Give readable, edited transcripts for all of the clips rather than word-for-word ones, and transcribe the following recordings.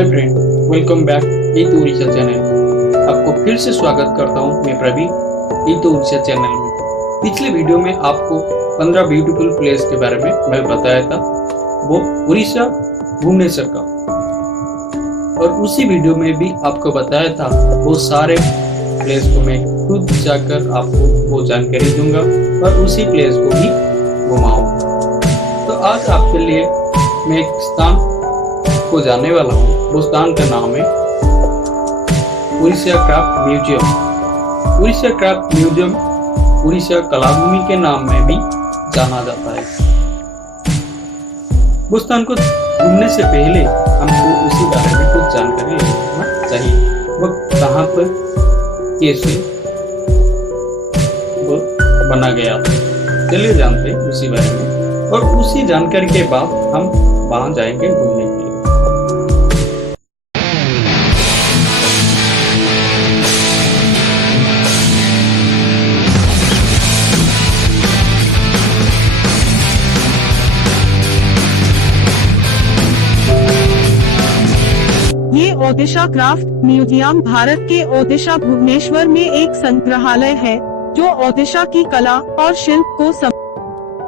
Hi friend, welcome back Eid Orissa channel. आपको फिर से स्वागत करता हूँ मैं प्रवीण ईद उड़ीसा चैनल में। पिछले वीडियो में आपको 15 ब्यूटीफुल प्लेस के बारे में मैं बताया था, वो उड़ीसा भुवनेश्वर का। और उसी वीडियो में भी आपको बताया था वो सारे प्लेस को मैं खुद जाकर आपको वो जानकारी दूंगा और उसी प्लेस को भी घुमाऊंगा। तो आज आपके लिए मैं एक स्थान को जाने वाला हूँ। वो स्थान का नाम है Orissa craft museum. Orissa craft museum Orissa Kalabhoomi के नाम में भी जाना जाता है। वो स्थान को घूमने से पहले हमको उसी बारे में कुछ जानकारी लेना चाहिए। वो कहाँ पर कैसे वो बना गया था, चलिए जानते हैं उसी बारे में। और उसी जानकारी के बाद हम वहां जाएंगे घूमने के लिए। ये ओडिशा क्राफ्ट म्यूजियम भारत के ओडिशा भुवनेश्वर में एक संग्रहालय है जो ओडिशा की कला और शिल्प को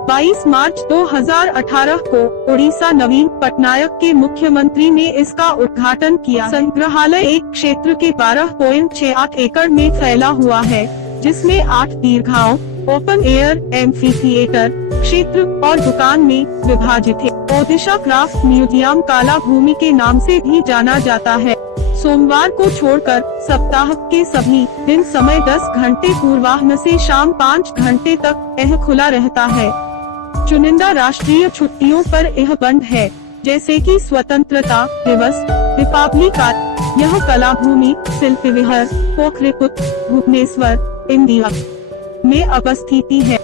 22 मार्च 2018 को उड़ीसा नवीन पटनायक के मुख्यमंत्री ने इसका उद्घाटन किया। संग्रहालय एक क्षेत्र के 12.68 एकड़ में फैला हुआ है, जिसमें 8 दीर्घाओं, ओपन एयर एम्फी थिएटर क्षेत्र और दुकान में विभाजित है। ओडिशा क्राफ्ट म्यूजियम काला भूमि के नाम से भी जाना जाता है। सोमवार को छोड़कर सप्ताह के सभी दिन समय 10 घंटे पूर्वाह्न से शाम 5 घंटे तक यह खुला रहता है। चुनिंदा राष्ट्रीय छुट्टियों पर यह बंद है, जैसे कि स्वतंत्रता दिवस, दीपावली का। यह कला भूमि शिल्प विहार पोखरीपुट भुवनेश्वर इंडिया में अवस्थिति है।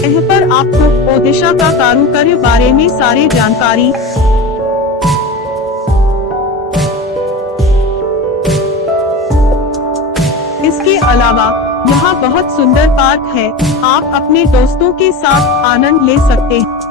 यहाँ पर आपको ओडिशा का कारुकार्य बारे में सारी जानकारी, इसके अलावा यहाँ बहुत सुंदर पार्क है। आप अपने दोस्तों के साथ आनंद ले सकते हैं।